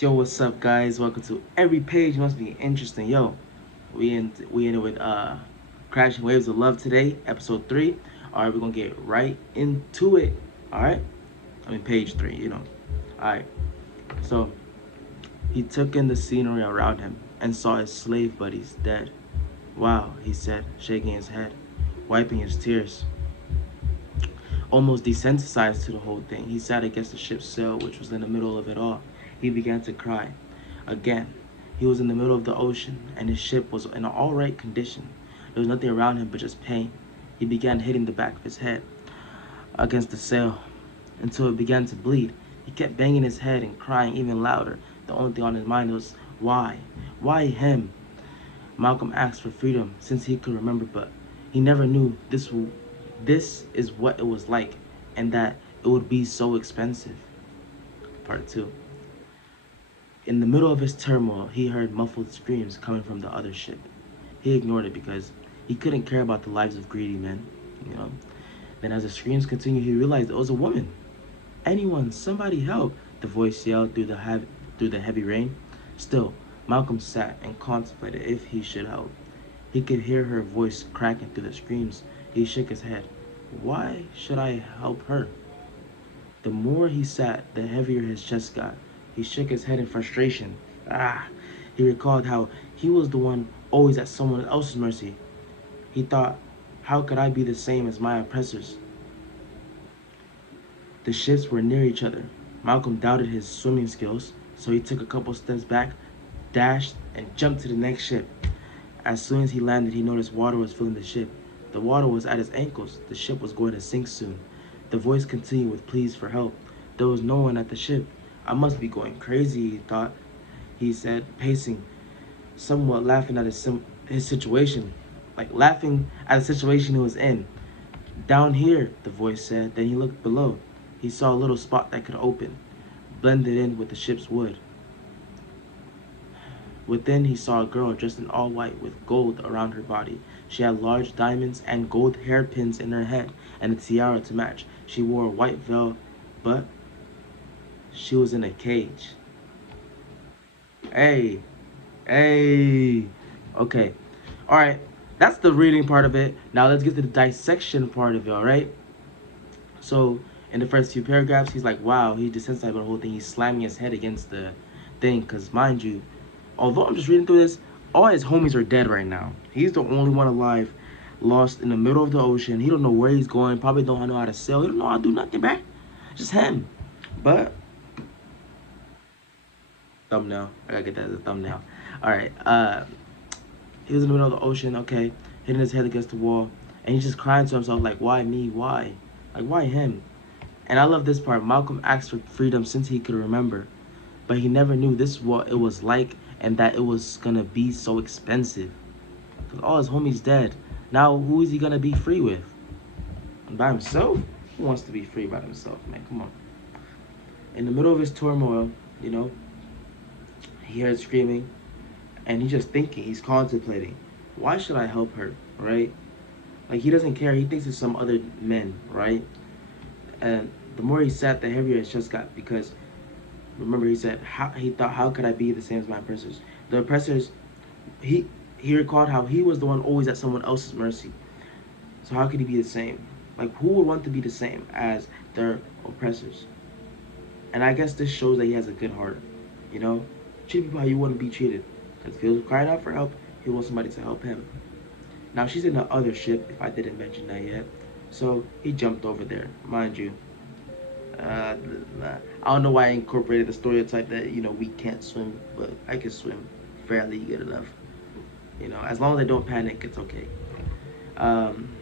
Yo, what's up, guys? Welcome to Every Page Must Be Interesting. Yo, we ended with Crashing Waves of Love today, episode 3. All right, we're gonna get right into it. All right, page 3. All right. So he took in the scenery around him and saw his slave buddies dead. Wow, he said, shaking his head, wiping his tears. Almost desensitized to the whole thing, he sat against the ship's sail, which was in the middle of it all. He began to cry. Again, he was in the middle of the ocean, and his ship was in an all-right condition. There was nothing around him but just pain. He began hitting the back of his head against the sail until it began to bleed. He kept banging his head and crying even louder. The only thing on his mind was, why? Why him? Malcolm asked for freedom since he could remember, but he never knew this is what it was like, and that it would be so expensive. Part 2. In the middle of his turmoil, he heard muffled screams coming from the other ship. He ignored it because he couldn't care about the lives of greedy men, you know. Then as the screams continued, he realized it was a woman. Anyone, somebody help, the voice yelled through the heavy rain. Still, Malcolm sat and contemplated if he should help. He could hear her voice cracking through the screams. He shook his head. Why should I help her? The more he sat, the heavier his chest got. He shook his head in frustration. He recalled how he was the one always at someone else's mercy. He thought, how could I be the same as my oppressors? The ships were near each other. Malcolm doubted his swimming skills, so he took a couple steps back, dashed, and jumped to the next ship. As soon as he landed, he noticed water was filling the ship. The water was at his ankles. The ship was going to sink soon. The voice continued with pleas for help. There was no one at the ship. I must be going crazy, he thought. He said, pacing, somewhat laughing at his situation. Like laughing at the situation he was in. Down here, the voice said. Then he looked below. He saw a little spot that could open, blended in with the ship's wood. Within, he saw a girl dressed in all white with gold around her body. She had large diamonds and gold hairpins in her head and a tiara to match. She wore a white veil, but she was in a cage. Hey, hey. Okay. All right. That's the reading part of it. Now let's get to the dissection part of it, all right? So in the first few paragraphs, he's like, wow, he desensitized by the whole thing. He's slamming his head against the thing because, mind you, although I'm just reading through this, all his homies are dead right now. He's the only one alive, lost in the middle of the ocean. He don't know where he's going. Probably don't know how to sail. He don't know how to do nothing, man. Just him. But thumbnail. I gotta get that as a thumbnail. All right. He was in the middle of the ocean. Okay, hitting his head against the wall, and he's just crying to himself like, "Why me? Why? Like, why him?" And I love this part. Malcolm asked for freedom since he could remember, but he never knew this is what it was like and that it was gonna be so expensive. Cause all his homies dead. Now who is he gonna be free with? By himself? Who wants to be free by himself, man? Come on. In the middle of his turmoil, you know, he heard screaming, and he's just thinking, he's contemplating, why should I help her, right? Like he doesn't care. He thinks it's some other men, right? And the more he sat, the heavier his chest got because remember he said he thought, how could I be the same as my oppressors? The oppressors, he he recalled how he was the one always at someone else's mercy. So how could he be the same? Like who would want to be the same as their oppressors? And I guess this shows that he has a good heart. You know, treat people how you want to be treated. Because if he was crying out for help, he wants somebody to help him. Now she's in the other ship, if I didn't mention that yet. So he jumped over there, mind you. I don't know why I incorporated the stereotype that we can't swim, but I can swim fairly good enough. As long as I don't panic, it's okay. Um,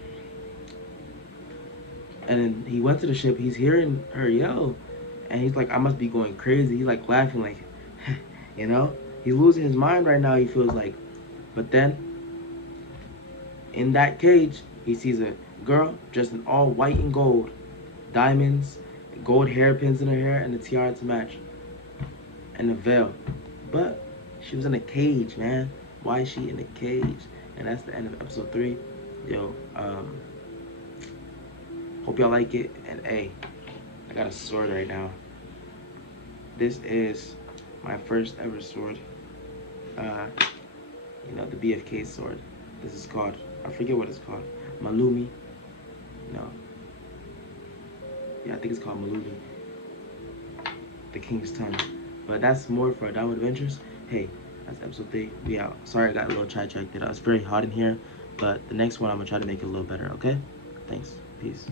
and then he went to the ship. He's hearing her yell, and he's like, "I must be going crazy." He's like laughing, like, he's losing his mind right now. He feels like, but then in that cage, he sees a girl dressed in all white and gold, diamonds, gold hairpins in her hair, and a tiara to match, and a veil. But she was in a cage, man. Why is she in a cage? And that's the end of episode 3. Yo, hope y'all like it. And hey, I got a sword right now. This is my first ever sword. Uh, the BFK sword. This is called, I forget what it's called. Malumi. No. Yeah, I think it's called Malumi. The King's Tongue. But that's more for Downward Adventures. Hey, that's episode 3. We out. Sorry I got a little sidetracked. It's very hot in here. But the next one I'm going to try to make it a little better, okay? Thanks. Peace.